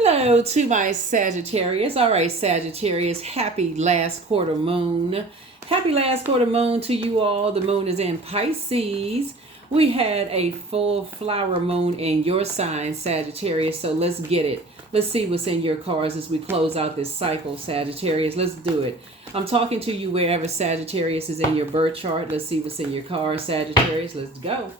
Hello to my Sagittarius. All right, Sagittarius, happy last quarter moon. Happy last quarter moon to you all. The moon is in Pisces. We had a full flower moon in your sign, Sagittarius. So let's get it. Let's see what's in your cards as we close out this cycle, Sagittarius. Let's do it. I'm talking to you wherever Sagittarius is in your birth chart. Let's see what's in your cards, Sagittarius. Let's go.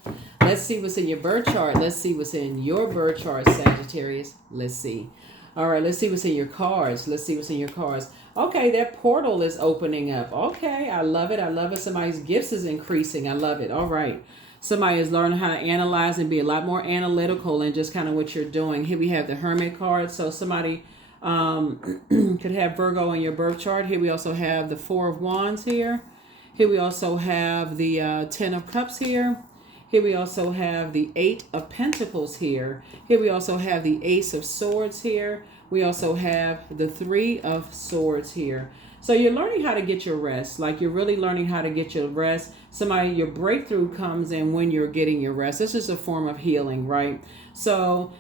Let's see what's in your birth chart. Let's see what's in your birth chart, Sagittarius. Let's see. All right, let's see what's in your cards. Let's see what's in your cards. Okay, that portal is opening up. Okay, I love it. I love it. Somebody's gifts is increasing. I love it. All right. Somebody is learning how to analyze and be a lot more analytical in just kind of what you're doing. Here we have the Hermit card. So somebody could have Virgo in your birth chart. Here we also have the Four of Wands here. Here we also have the Ten of Cups here. Here we also have the Eight of Pentacles here. Here we also have the Ace of Swords here. We also have the Three of Swords here. So you're learning how to get your rest. Like you're really learning how to get your rest. Your breakthrough comes in when you're getting your rest. This is a form of healing, right? So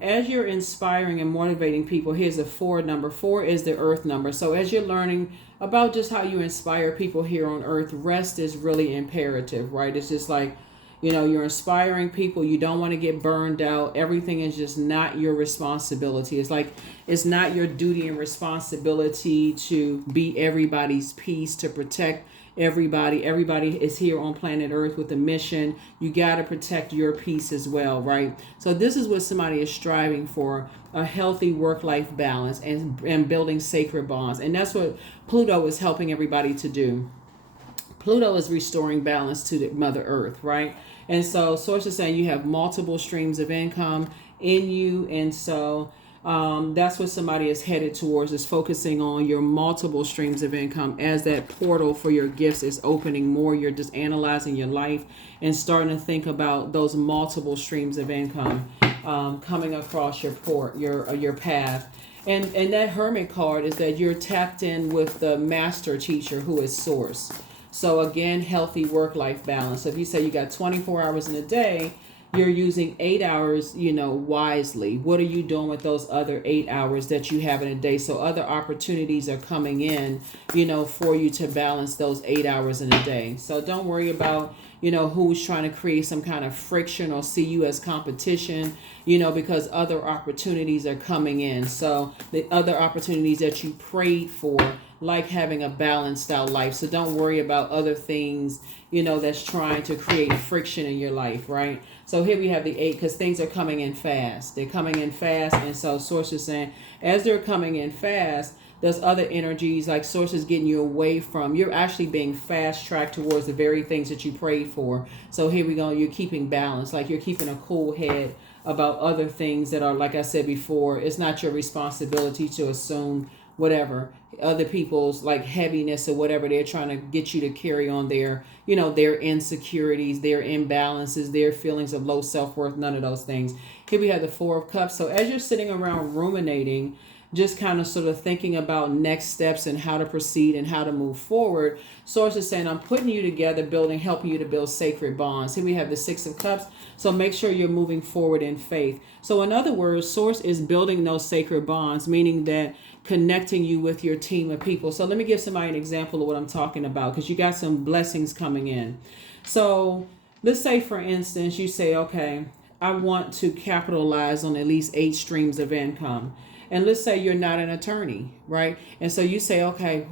as you're inspiring and motivating people, here's the four number. Four is the earth number. So as you're learning about just how you inspire people here on earth, rest is really imperative, right? It's just like, you're inspiring people. You don't want to get burned out. Everything is just not your responsibility. It's like it's not your duty and responsibility to be everybody's peace, to protect everybody. Everybody is here on planet Earth with a mission. You got to protect your peace as well, right? So this is what somebody is striving for, a healthy work-life balance and building sacred bonds. And that's what Pluto is helping everybody to do. Pluto is restoring balance to the Mother Earth, right? And so sources saying you have multiple streams of income in you. And so that's what somebody is headed towards, is focusing on your multiple streams of income as that portal for your gifts is opening more. You're just analyzing your life and starting to think about those multiple streams of income coming across your path. And that Hermit card is that you're tapped in with the master teacher who is Source. So again, healthy work-life balance. So if you say you got 24 hours in a day, you're using 8 hours, wisely. What are you doing with those other 8 hours that you have in a day? So other opportunities are coming in, for you to balance those 8 hours in a day. So don't worry about, who's trying to create some kind of friction or see you as competition, because other opportunities are coming in. So the other opportunities that you prayed for, like having a balanced out life. So don't worry about other things, that's trying to create friction in your life, right? So here we have the 8 because things are coming in fast. They're coming in fast. And so Source is saying, as they're coming in fast, there's other energies like sources getting you away from, you're actually being fast tracked towards the very things that you prayed for. So here we go. You're keeping balance, like you're keeping a cool head about other things that are, like I said before, it's not your responsibility to assume whatever other people's like heaviness or whatever they're trying to get you to carry on their their insecurities, their imbalances, their feelings of low self-worth, none of those things. Here we have the Four of Cups. So as you're sitting around ruminating, just kind of sort of thinking about next steps and how to proceed and how to move forward, Source is saying, I'm putting you together, helping you to build sacred bonds. Here we have the Six of Cups. So make sure you're moving forward in faith. So in other words, Source is building those sacred bonds, meaning that connecting you with your team of people. So let me give somebody an example of what I'm talking about, because you got some blessings coming in. So let's say, for instance, you say, okay, I want to capitalize on at least 8 streams of income. And let's say you're not an attorney, right? And so you say, okay,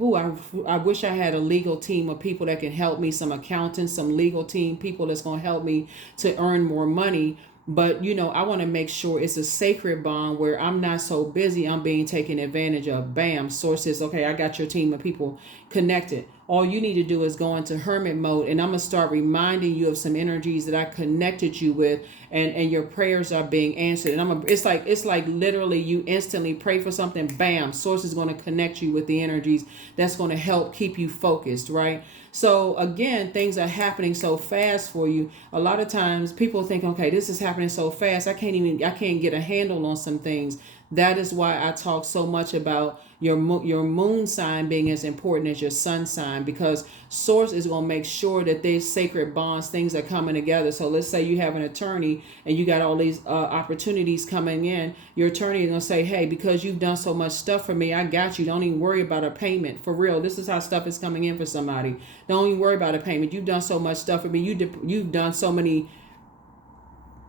I wish I had a legal team of people that can help me, some accountants, some legal team, people that's going to help me to earn more money. But, I want to make sure it's a sacred bond where I'm not so busy, I'm being taken advantage of. Bam, Source says, okay, I got your team of people connected. All you need to do is go into hermit mode, and I'm going to start reminding you of some energies that I connected you with, and your prayers are being answered. And it's like literally you instantly pray for something, bam, Source is going to connect you with the energies that's going to help keep you focused, right? So again, things are happening so fast for you. A lot of times people think, okay, this is happening so fast, I can't get a handle on some things. That is why I talk so much about your moon sign being as important as your sun sign, because source is going to make sure that these sacred bonds, things are coming together. So let's say you have an attorney and you got all these opportunities coming in. Your attorney is going to say, hey, because you've done so much stuff for me, I got you. Don't even worry about a payment. For real, this is how stuff is coming in for somebody. Don't even worry about a payment. You've done so much stuff for me. You've done so many.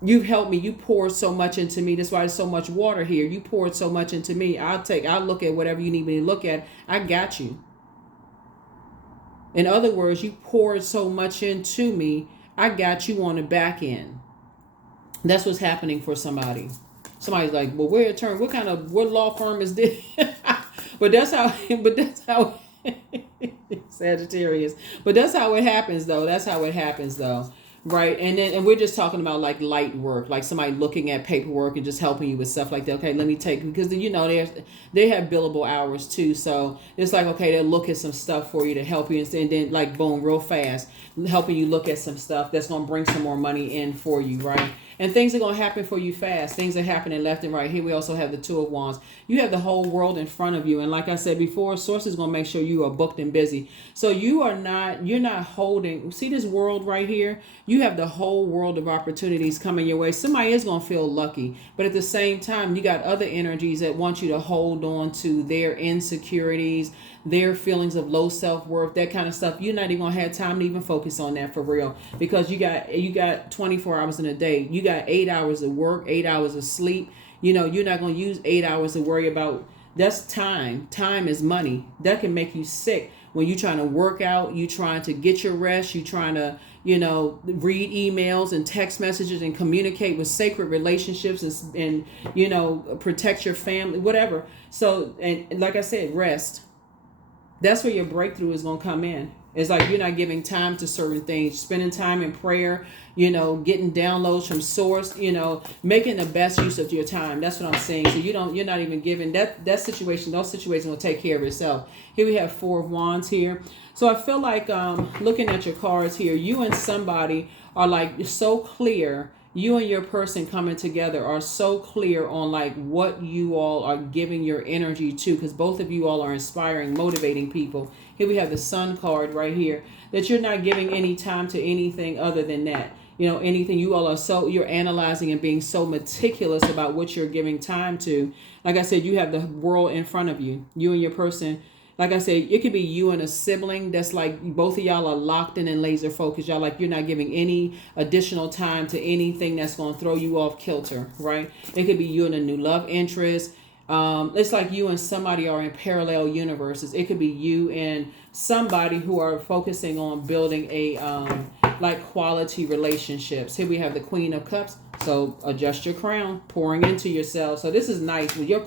You've helped me. You poured so much into me. That's why there's so much water here. You poured so much into me. I'll look at whatever you need me to look at. I got you. In other words, you poured so much into me. I got you on the back end. That's what's happening for somebody. Somebody's like, well, what law firm is this? but that's how Sagittarius. But that's how it happens though. Right. And we're just talking about like light work, like somebody looking at paperwork and just helping you with stuff like that. Okay, let me take, because they have billable hours too. So it's like, okay, they'll look at some stuff for you to help you, and then like boom, real fast, helping you look at some stuff that's going to bring some more money in for you. Right. And things are going to happen for you fast. Things are happening left and right. Here we also have the Two of Wands. You have the whole world in front of you. And like I said before, source is going to make sure you are booked and busy. So you're not holding, see this world right here? You have the whole world of opportunities coming your way. Somebody is going to feel lucky. But at the same time, you got other energies that want you to hold on to their insecurities, their feelings of low self-worth, that kind of stuff. You're not even gonna have time to even focus on that for real, because you got 24 hours in a day. You got 8 hours of work, 8 hours of sleep. You're not gonna use 8 hours to worry about. That's time. Time is money. That can make you sick when you're trying to work out, you trying to get your rest, you trying to read emails and text messages and communicate with sacred relationships and protect your family, whatever. So, and like I said, rest. That's where your breakthrough is going to come in. It's like you're not giving time to certain things, spending time in prayer, getting downloads from source, making the best use of your time. That's what I'm saying. So you're not even giving that situation. Those situations will take care of itself. Here we have Four of Wands here. So I feel like looking at your cards here, you and somebody are like so clear. You and your person coming together are so clear on like what you all are giving your energy to, because both of you all are inspiring, motivating people. Here we have the Sun card right here, that you're not giving any time to anything other than that. Anything. You all are you're analyzing and being so meticulous about what you're giving time to. Like I said, you have the world in front of you. You and your person. Like I said, it could be you and a sibling that's like both of y'all are locked in and laser focused. Y'all like you're not giving any additional time to anything that's going to throw you off kilter, right? It could be you and a new love interest. It's like you and somebody are in parallel universes. It could be you and somebody who are focusing on building a like quality relationships. Here we have the Queen of Cups. So adjust your crown, pouring into yourself. So this is nice. Your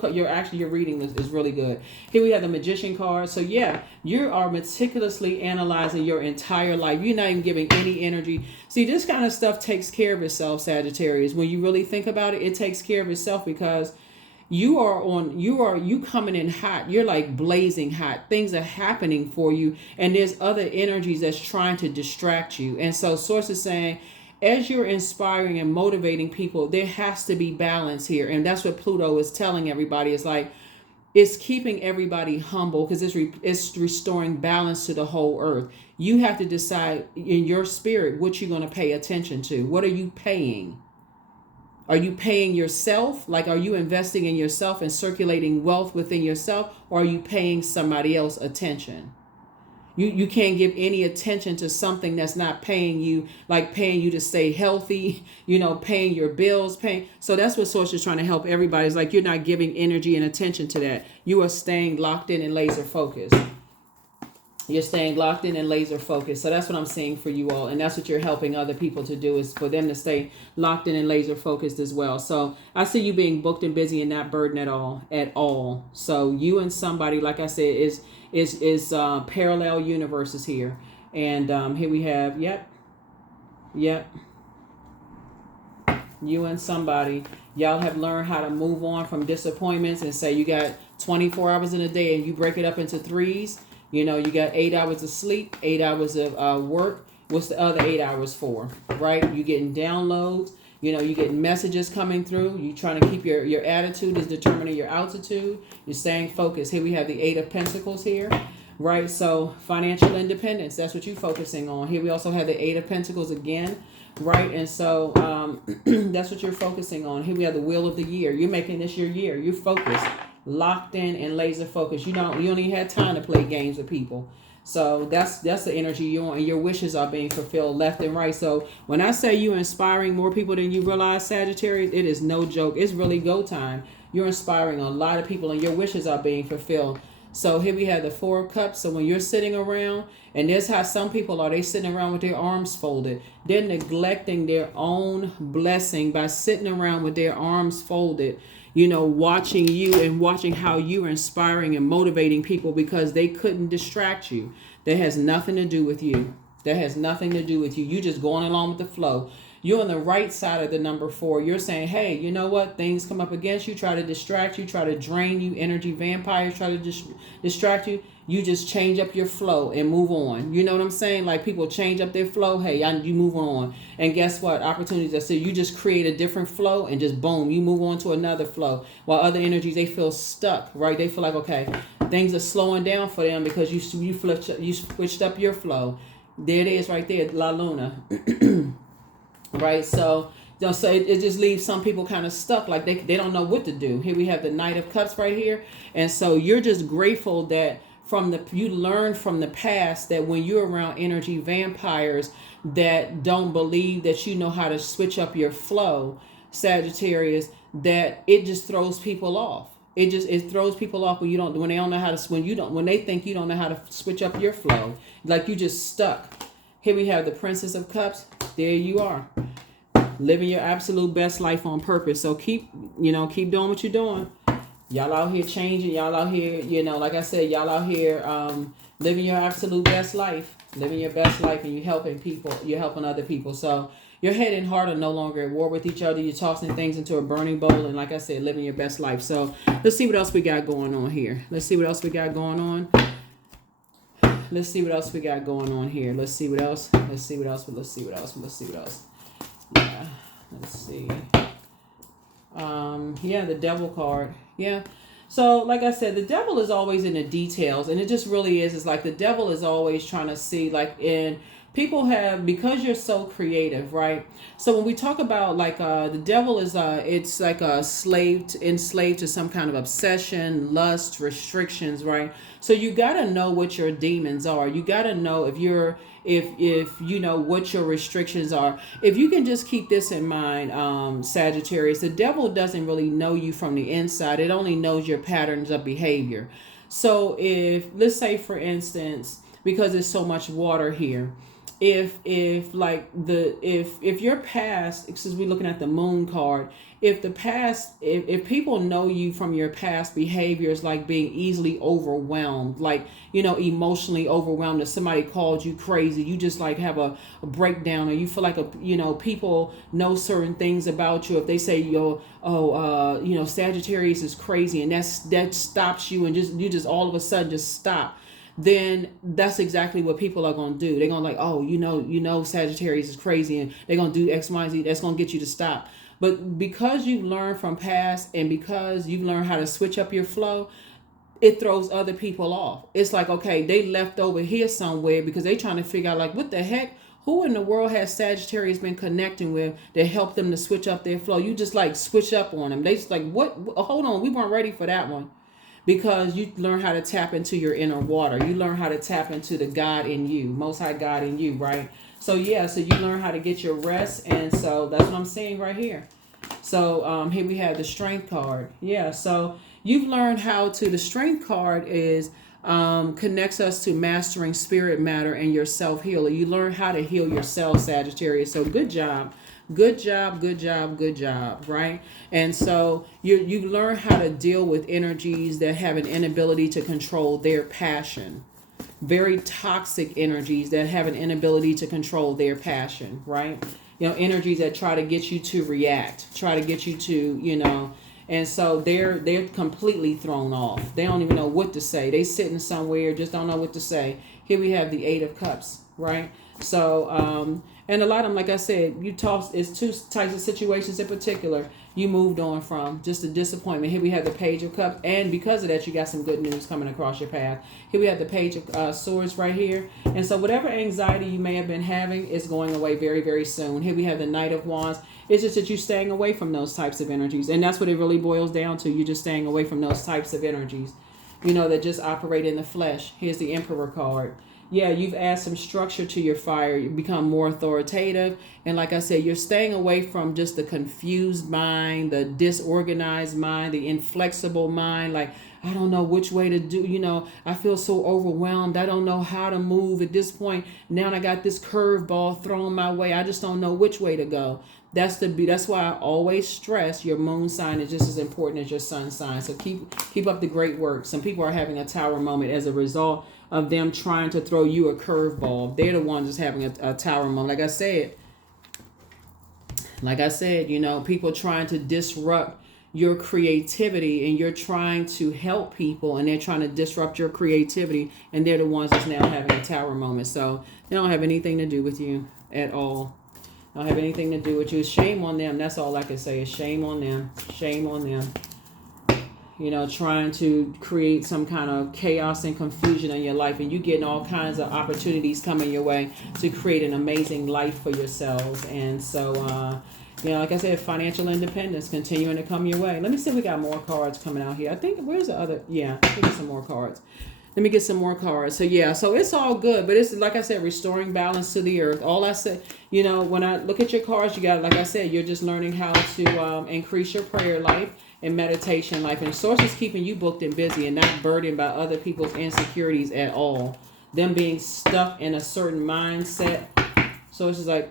reading is really good. Here we have the Magician card. So yeah, you are meticulously analyzing your entire life. You're not even giving any energy. See, this kind of stuff takes care of itself, Sagittarius. When you really think about it, it takes care of itself, because you coming in hot. You're like blazing hot. Things are happening for you, and there's other energies that's trying to distract you. And so source is saying, as you're inspiring and motivating people, there has to be balance here. And that's what Pluto is telling everybody. It's like, it's keeping everybody humble, because it's restoring balance to the whole earth. You have to decide in your spirit what you're going to pay attention to. What are you paying? Are you paying yourself? Like, are you investing in yourself and circulating wealth within yourself? Or are you paying somebody else attention? You can't give any attention to something that's not paying you, like paying you to stay healthy, paying your bills, So that's what Source is trying to help everybody. It's like you're not giving energy and attention to that. You are staying locked in and laser focused. You're staying locked in and laser focused. So that's what I'm saying for you all. And that's what you're helping other people to do, is for them to stay locked in and laser focused as well. So I see you being booked and busy and not burdened at all. So you and somebody, like I said, is parallel universes here. And here we have, yep. You and somebody, y'all have learned how to move on from disappointments, and say you got 24 hours in a day and you break it up into threes. You got 8 hours of sleep, 8 hours of work. What's the other 8 hours for, right? You're getting downloads. You know, you get messages coming through. You trying to keep your attitude is determining your altitude. You're staying focused. Here we have the Eight of Pentacles here, right? So financial independence, that's what you're focusing on. Here we also have the Eight of Pentacles again, right? And so that's what you're focusing on. Here we have the Wheel of the Year. You're making this your year. You're focused, locked in, and laser focused. You don't even have time to play games with people. So that's the energy you want, and your wishes are being fulfilled left and right. So when I say you're inspiring more people than you realize, Sagittarius, it is no joke. It's really go time. You're inspiring a lot of people, and your wishes are being fulfilled. So here we have the Four of Cups. So when you're sitting around, and there's how some people are, they sitting around with their arms folded. They're neglecting their own blessing by sitting around with their arms folded, you know, watching you and watching how you're inspiring and motivating people because they couldn't distract you. That has nothing to do with you. That has nothing to do with you. You just going along with the flow. You're on the right side of the number 4. You're saying, hey, you know what? Things come up against you, try to distract you, try to drain you, energy vampires try to distract you. You just change up your flow and move on. You know what I'm saying? Like people change up their flow. Hey, you move on. And guess what? Opportunities are so you just create a different flow and just boom, you move on to another flow. While other energies, they feel stuck, right? They feel like, okay, things are slowing down for them because you switched up your flow. There it is right there, La Luna. Right, so it just leaves some people kind of stuck, like they don't know what to do. Here we have the Knight of Cups right here, and so you're just grateful that you learned from the past that when you're around energy vampires that don't believe that you know how to switch up your flow, Sagittarius, that it just throws people off. It throws people off when when they think you don't know how to switch up your flow, like you just stuck. Here we have the Princess of Cups. There you are, living your absolute best life on purpose. So keep doing what you're doing. Y'all out here changing. Y'all out here, like I said, y'all out here living your absolute best life. Living your best life, and you're helping people. You're helping other people. So your head and heart are no longer at war with each other. You're tossing things into a burning bowl, and like I said, living your best life. So let's see what else we got going on here. Let's see what else we got going on. Let's see what else we got going on here. Let's see what else. Yeah, let's see. Yeah, the Devil card. Yeah. So, like I said, the devil is always in the details, and it just really is. It's like the devil is always trying to see, because you're so creative, right? So when we talk about the devil is it's like enslaved to some kind of obsession, lust, restrictions, right? So you got to know what your demons are. You got to know if you know what your restrictions are. If you can just keep this in mind, Sagittarius, the devil doesn't really know you from the inside. It only knows your patterns of behavior. So let's say, for instance, because there's so much water here, if your past, since we're looking at the Moon card, if people know you from your past behaviors, like being easily overwhelmed, emotionally overwhelmed, if somebody called you crazy, you just have a breakdown, or you feel like people know certain things about you. If they say Sagittarius is crazy, and that stops you, and you just all of a sudden just stop, then that's exactly what people are going to do. They're going to Sagittarius is crazy, and they're going to do X, Y, Z. That's going to get you to stop. But because you've learned from past, and because you've learned how to switch up your flow, it throws other people off. It's like, okay, they left over here somewhere because they trying to figure out, what the heck? Who in the world has Sagittarius been connecting with that helped them to switch up their flow? You just switch up on them. They just what? Hold on, we weren't ready for that one. Because you learn how to tap into your inner water. You learn how to tap into the God in you, Most High God in you, right? So you learn how to get your rest. And so that's what I'm saying right here. So here we have the Strength card. Yeah, so you've learned the Strength card is connects us to mastering spirit matter and your self-healer. You learn how to heal yourself, Sagittarius. So good job. Good job, right? And so you learn how to deal with energies that have an inability to control their passion. Very toxic energies that have an inability to control their passion, right? Energies that try to get you to react, try to get you to, and so they're completely thrown off. They don't even know what to say. They sitting somewhere, just don't know what to say. Here we have the Eight of Cups, right? So, And a lot of them, like I said, it's two types of situations in particular you moved on from. Just a disappointment. Here we have the Page of Cups. And because of that, you got some good news coming across your path. Here we have the Page of Swords right here. And so whatever anxiety you may have been having is going away very, very soon. Here we have the Knight of Wands. It's just that you're staying away from those types of energies. And that's what it really boils down to. You're just staying away from those types of energies, that just operate in the flesh. Here's the Emperor card. Yeah, you've added some structure to your fire. You become more authoritative. And like I said, you're staying away from just the confused mind, the disorganized mind, the inflexible mind. Like, I don't know which way to do, I feel so overwhelmed. I don't know how to move at this point. Now I got this curveball thrown my way. I just don't know which way to go. That's why I always stress your moon sign is just as important as your sun sign. So keep up the great work. Some people are having a tower moment as a result of them trying to throw you a curveball. They're the ones that's having a tower moment. Like I said, people trying to disrupt your creativity, and you're trying to help people, and they're trying to disrupt your creativity, and they're the ones that's now having a tower moment. So they don't have anything to do with you at all. Don't have anything to do with you. Shame on them. That's all I can say is shame on them. Shame on them. Trying to create some kind of chaos and confusion in your life, and you getting all kinds of opportunities coming your way to create an amazing life for yourselves. And so, like I said, financial independence continuing to come your way. Let me see if we got more cards coming out here. I think, where's the other? Yeah, let me get some more cards. Let me get some more cards. So yeah, so it's all good, but it's like I said, restoring balance to the earth. All I said, when I look at your cards, you got, like I said, you're just learning how to increase your prayer life and meditation life. And source is keeping you booked and busy and not burdened by other people's insecurities at all. Them being stuck in a certain mindset. Source is like,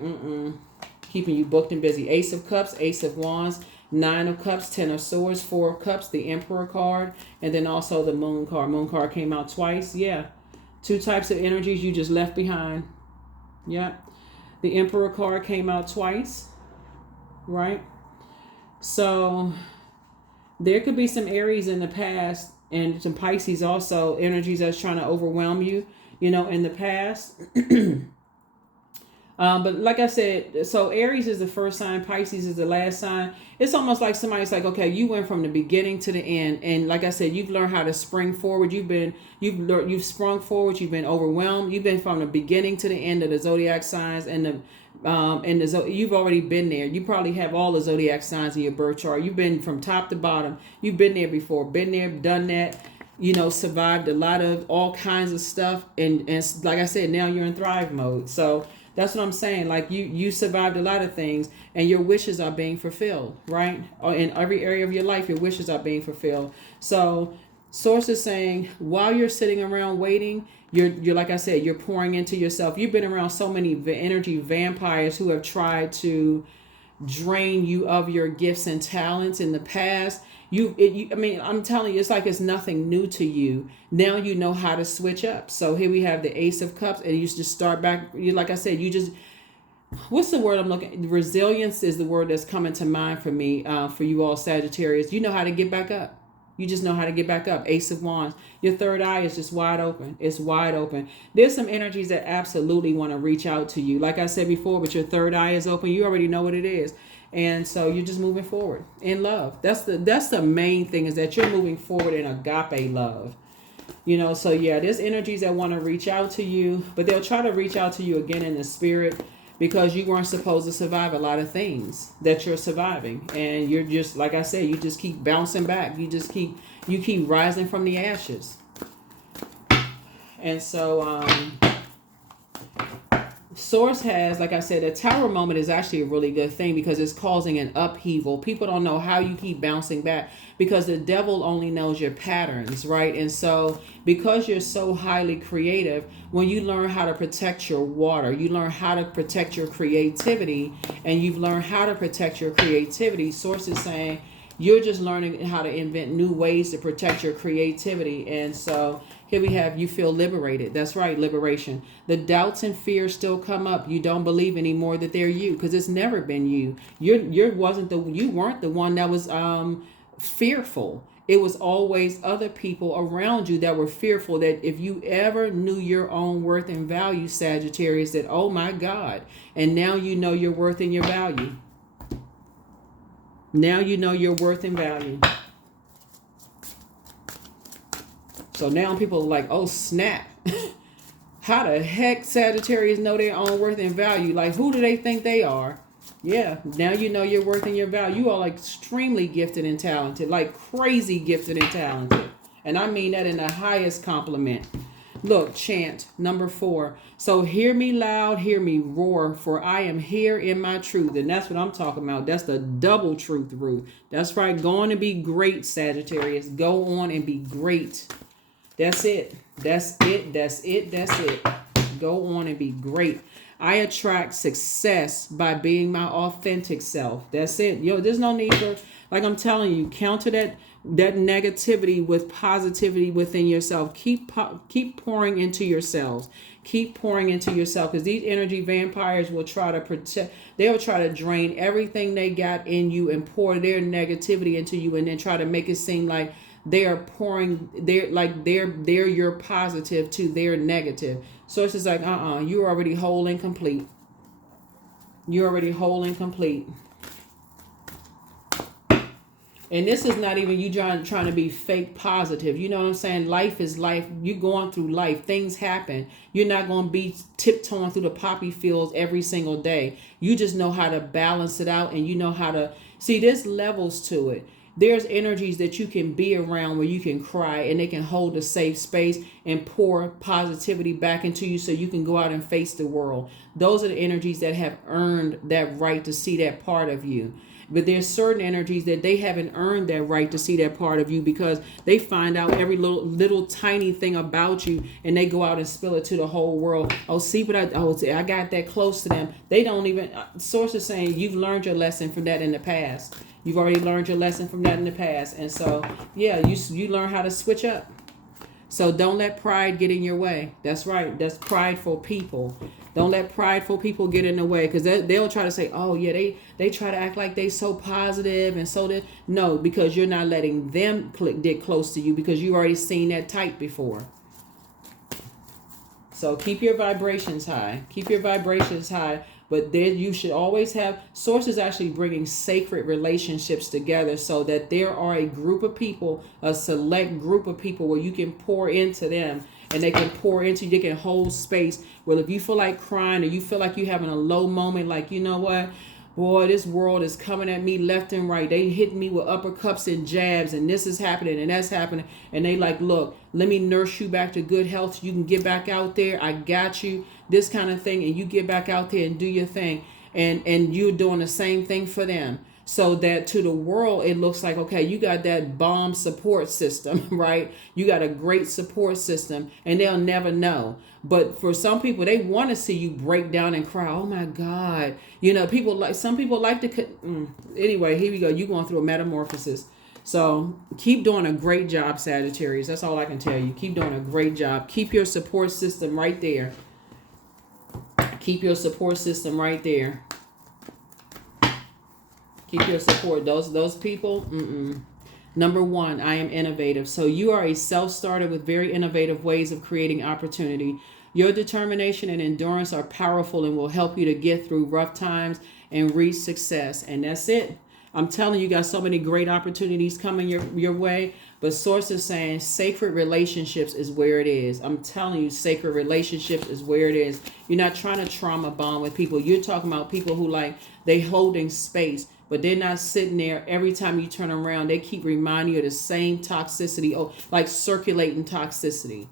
keeping you booked and busy. Ace of Cups, Ace of Wands, Nine of Cups, Ten of Swords, Four of Cups, the Emperor card, and then also the Moon card. Moon card came out twice. Yeah. Two types of energies you just left behind. Yeah. The Emperor card came out twice. Right? So there could be some Aries in the past and some Pisces also, energies that's trying to overwhelm you, in the past. But like I said, so Aries is the first sign, Pisces is the last sign. It's almost like somebody's like, okay, you went from the beginning to the end, and like I said, you've learned how to spring forward. You've sprung forward. You've been overwhelmed. You've been from the beginning to the end of the zodiac signs, and you've already been there. You probably have all the zodiac signs in your birth chart. You've been from top to bottom. You've been there before, been there, done that. Survived a lot of all kinds of stuff, and like I said, now you're in thrive mode. So that's what I'm saying. Like you survived a lot of things, and your wishes are being fulfilled, right? In every area of your life, your wishes are being fulfilled. So source is saying, while you're sitting around waiting, you're like I said, you're pouring into yourself. You've been around so many energy vampires who have tried to drain you of your gifts and talents in the past. I'm telling you, it's like it's nothing new to you. Now you know how to switch up. So here we have the Ace of Cups, and you just start back. Like I said, what's the word I'm looking? Resilience is the word that's coming to mind for me, for you all Sagittarius. You know how to get back up. You just know how to get back up. Ace of Wands. Your third eye is just wide open. It's wide open. There's some energies that absolutely want to reach out to you. Like I said before, but your third eye is open. You already know what it is. And so you're just moving forward in love. That's the main thing, is that you're moving forward in agape love. So yeah, there's energies that want to reach out to you, but they'll try to reach out to you again in the spirit, because you weren't supposed to survive a lot of things that you're surviving. And you're just, like I said, you just keep bouncing back. You keep rising from the ashes. And so, Source has, like I said, a tower moment is actually a really good thing, because it's causing an upheaval. People don't know how you keep bouncing back, because the devil only knows your patterns, right? And so because you're so highly creative, when you learn how to protect your water, you learn how to protect your creativity, and you've learned how to protect your creativity. Source is saying you're just learning how to invent new ways to protect your creativity. And so here we have, you feel liberated. That's right, liberation. The doubts and fears still come up. You don't believe anymore that they're you, because it's never been you. You weren't the one that was fearful. It was always other people around you that were fearful that if you ever knew your own worth and value, Sagittarius, that, oh my God, and now you know your worth and your value. Now you know your worth and value. So now people are like, oh snap. How the heck Sagittarius know their own worth and value? Like, who do they think they are? Yeah, now you know your worth and your value. You are extremely gifted and talented, like crazy gifted and talented. And I mean that in the highest compliment. Look, chant number 4. So hear me loud, hear me roar, for I am here in my truth. And that's what I'm talking about. That's the double truth root. That's right. Go on and be great, Sagittarius. Go on and be great. That's it. That's it. That's it. That's it. Go on and be great. I attract success by being my authentic self. That's it. Yo, there's no need for, like I'm telling you, counter that negativity with positivity within yourself. Keep pouring into yourselves. Keep pouring into yourself, because these energy vampires will try to protect. They'll try to drain everything they got in you and pour their negativity into you, and then try to make it seem like they are pouring they're your positive to their negative. So it's just like, you're already whole and complete. You're already whole and complete. And this is not even you trying to be fake positive. You know what I'm saying? Life is life. You're going through life. Things happen. You're not going to be tiptoeing through the poppy fields every single day. You just know how to balance it out, and you know how to see. There's levels to it. There's energies that you can be around where you can cry and they can hold a safe space and pour positivity back into you so you can go out and face the world. Those are the energies that have earned that right to see that part of you. But there's certain energies that they haven't earned that right to see that part of you, because they find out every little tiny thing about you and they go out and spill it to the whole world. Oh, see what I got that close to them. They don't even, sources saying you've learned your lesson from that in the past. You've already learned your lesson from that in the past. And so, yeah, you learn how to switch up. So don't let pride get in your way. That's right. That's prideful people. Don't let prideful people get in the way, because they'll try to say, oh, yeah, they try to act like they so positive and so that. No, because you're not letting them get close to you, because you've already seen that type before. So keep your vibrations high. Keep your vibrations high. But then you should always have sources actually bringing sacred relationships together, so that there are a group of people, a select group of people where you can pour into them and they can pour into you. They can hold space. Well, if you feel like crying or you feel like you're having a low moment, like, you know what? Boy, this world is coming at me left and right. They hit me with uppercuts and jabs, and this is happening and that's happening. And they like, look, let me nurse you back to good health. You can get back out there. I got you. This kind of thing. And you get back out there and do your thing. And you're doing the same thing for them. So that to the world, it looks like, okay, you got that bomb support system, right? You got a great support system, and they'll never know. But for some people, they want to see you break down and cry. Oh my God. You know, some people like to, anyway, here we go. You're going through a metamorphosis. So keep doing a great job, Sagittarius. That's all I can tell you. Keep doing a great job. Keep your support system right there. Keep your support system right there. Keep your support. Those people. Number 1, I am innovative. So you are a self-starter with very innovative ways of creating opportunity. Your determination and endurance are powerful and will help you to get through rough times and reach success. And that's it. I'm telling you, got so many great opportunities coming your way. But source is saying sacred relationships is where it is. I'm telling you, sacred relationships is where it is. You're not trying to trauma bond with people. You're talking about people who they holding space. But they're not sitting there every time you turn around. They keep reminding you of the same toxicity, like circulating toxicity.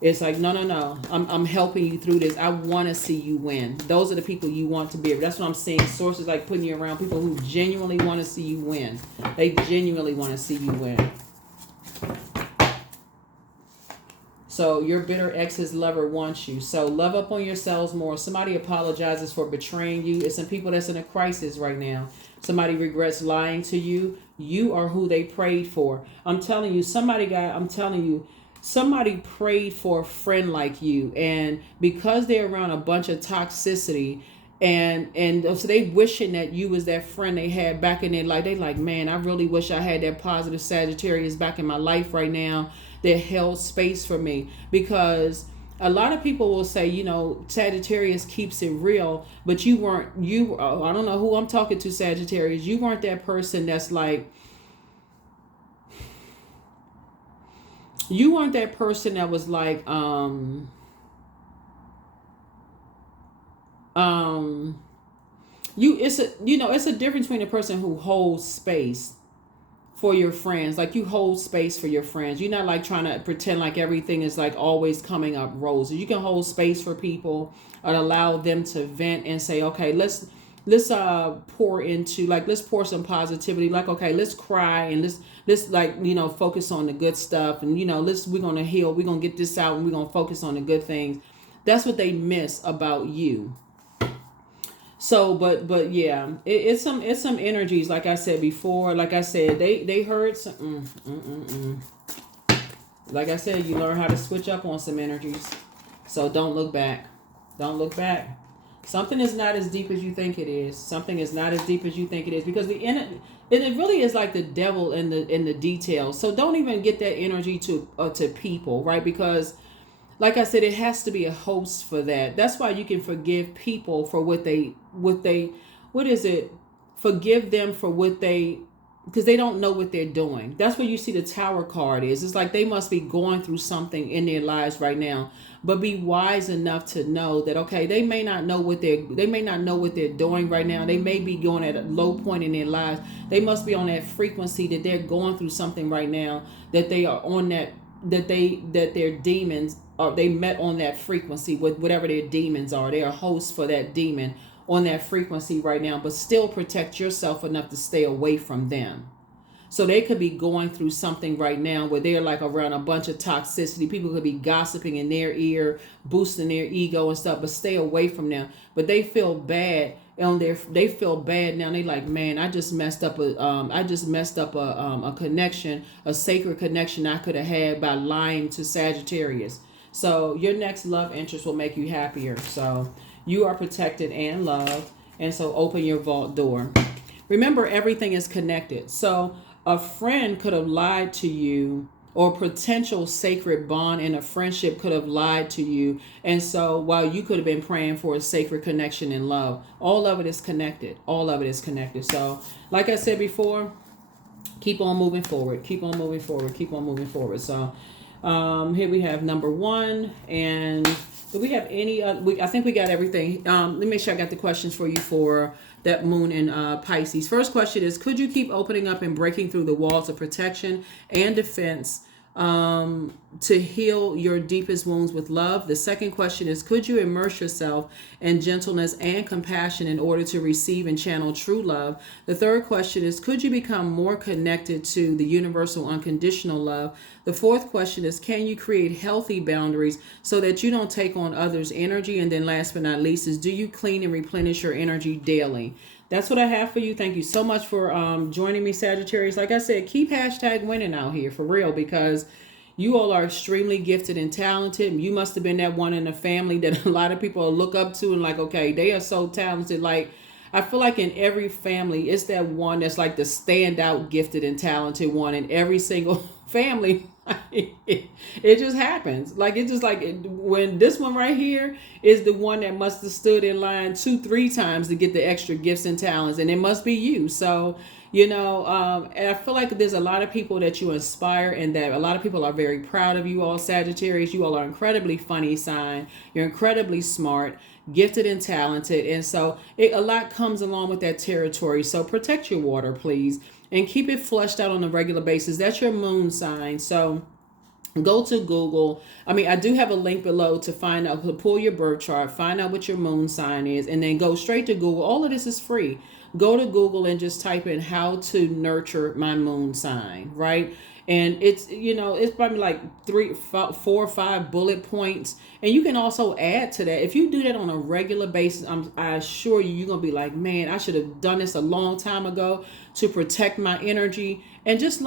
It's like, no. I'm helping you through this. I want to see you win. Those are the people you want to be. That's what I'm saying. Sources like putting you around people who genuinely want to see you win. They genuinely want to see you win. So your bitter ex's lover wants you. So love up on yourselves more. Somebody apologizes for betraying you. It's some people that's in a crisis right now. Somebody regrets lying to you. You are who they prayed for. I'm telling you, somebody prayed for a friend like you. And because they're around a bunch of toxicity, And so they wishing that you was that friend they had back in their life. They like, man, I really wish I had that positive Sagittarius back in my life right now that held space for me. Because a lot of people will say, Sagittarius keeps it real, but you weren't, I don't know who I'm talking to, Sagittarius. You weren't that person that's like, you weren't that person that was like, it's a difference between a person who holds space for your friends. Like, you hold space for your friends. You're not like trying to pretend like everything is like always coming up roses. You can hold space for people and allow them to vent and say, okay, let's pour into, like, let's pour some positivity. Like, okay, let's cry and let's like, focus on the good stuff. And, we're going to heal. We're going to get this out and we're going to focus on the good things. That's what they miss about you. So, but yeah, it's some energies. Like I said before, like I said, they heard some. Like I said, you learn how to switch up on some energies. So don't look back. Don't look back. Something is not as deep as you think it is. Something is not as deep as you think it is, because it really is like the devil in the details. So don't even get that energy to people, right? Because, like I said, it has to be a host for that. That's why you can forgive people for forgive them for because they don't know what they're doing. That's where you see the Tower card is. It's like they must be going through something in their lives right now, but be wise enough to know that, okay, they may not know what they're doing right now. They may be going at a low point in their lives. They must be on that frequency that they're going through something right now, that they are on that their demons, or they met on that frequency with whatever their demons are. They are hosts for that demon on that frequency right now, but still protect yourself enough to stay away from them. So they could be going through something right now where they're like around a bunch of toxicity. People could be gossiping in their ear, boosting their ego and stuff, but stay away from them. But they feel bad they feel bad now. They like, man, I just messed up a connection, a sacred connection I could have had by lying to Sagittarius. So your next love interest will make you happier. So you are protected and loved. And so open your vault door. Remember, everything is connected. So a friend could have lied to you, or potential sacred bond in a friendship could have lied to you. And so while you could have been praying for a sacred connection in love, all of it is connected. All of it is connected. So like I said before, keep on moving forward. Keep on moving forward. Keep on moving forward. So here we have number 1. And do we have any I think we got everything. Let me make sure I got the questions for you for that moon in Pisces. First question is, could you keep opening up and breaking through the walls of protection and defense to heal your deepest wounds with love? The second question is, could you immerse yourself in gentleness and compassion in order to receive and channel true love? The third question is, could you become more connected to the universal unconditional love? The fourth question is, can you create healthy boundaries so that you don't take on others' energy? And then last but not least is, do you clean and replenish your energy daily? That's what I have for you. Thank you so much for joining me, Sagittarius. Like I said, keep #winning out here for real, because you all are extremely gifted and talented. You must have been that one in the family that a lot of people look up to and like, okay, they are so talented. Like, I feel like in every family, it's that one that's like the standout, gifted and talented one in every single family. It just happens. Like, it's just like when this one right here is the one that must have stood in line 2-3 times to get the extra gifts and talents, and it must be you. So, and I feel like there's a lot of people that you inspire, and that a lot of people are very proud of you all, Sagittarius. You all are incredibly funny sign. You're incredibly smart, gifted and talented, and so a lot comes along with that territory. So protect your water, please, and keep it flushed out on a regular basis. That's your moon sign. So go to Google. I do have a link below to find out, to pull your birth chart, find out what your moon sign is, and then go straight to Google. All of this is free. Go to Google and just type in how to nurture my moon sign, right? And it's, it's probably like 4 or 5 bullet points. And you can also add to that. If you do that on a regular basis, I assure you, you're going to be like, man, I should have done this a long time ago to protect my energy. And just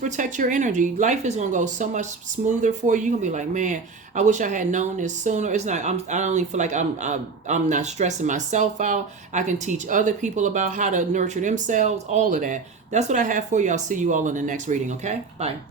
protect your energy. Life is going to go so much smoother for you. You're going to be like, man, I wish I had known this sooner. It's not, I don't even feel like I'm not stressing myself out. I can teach other people about how to nurture themselves, all of that. That's what I have for you. I'll see you all in the next reading, okay? Bye.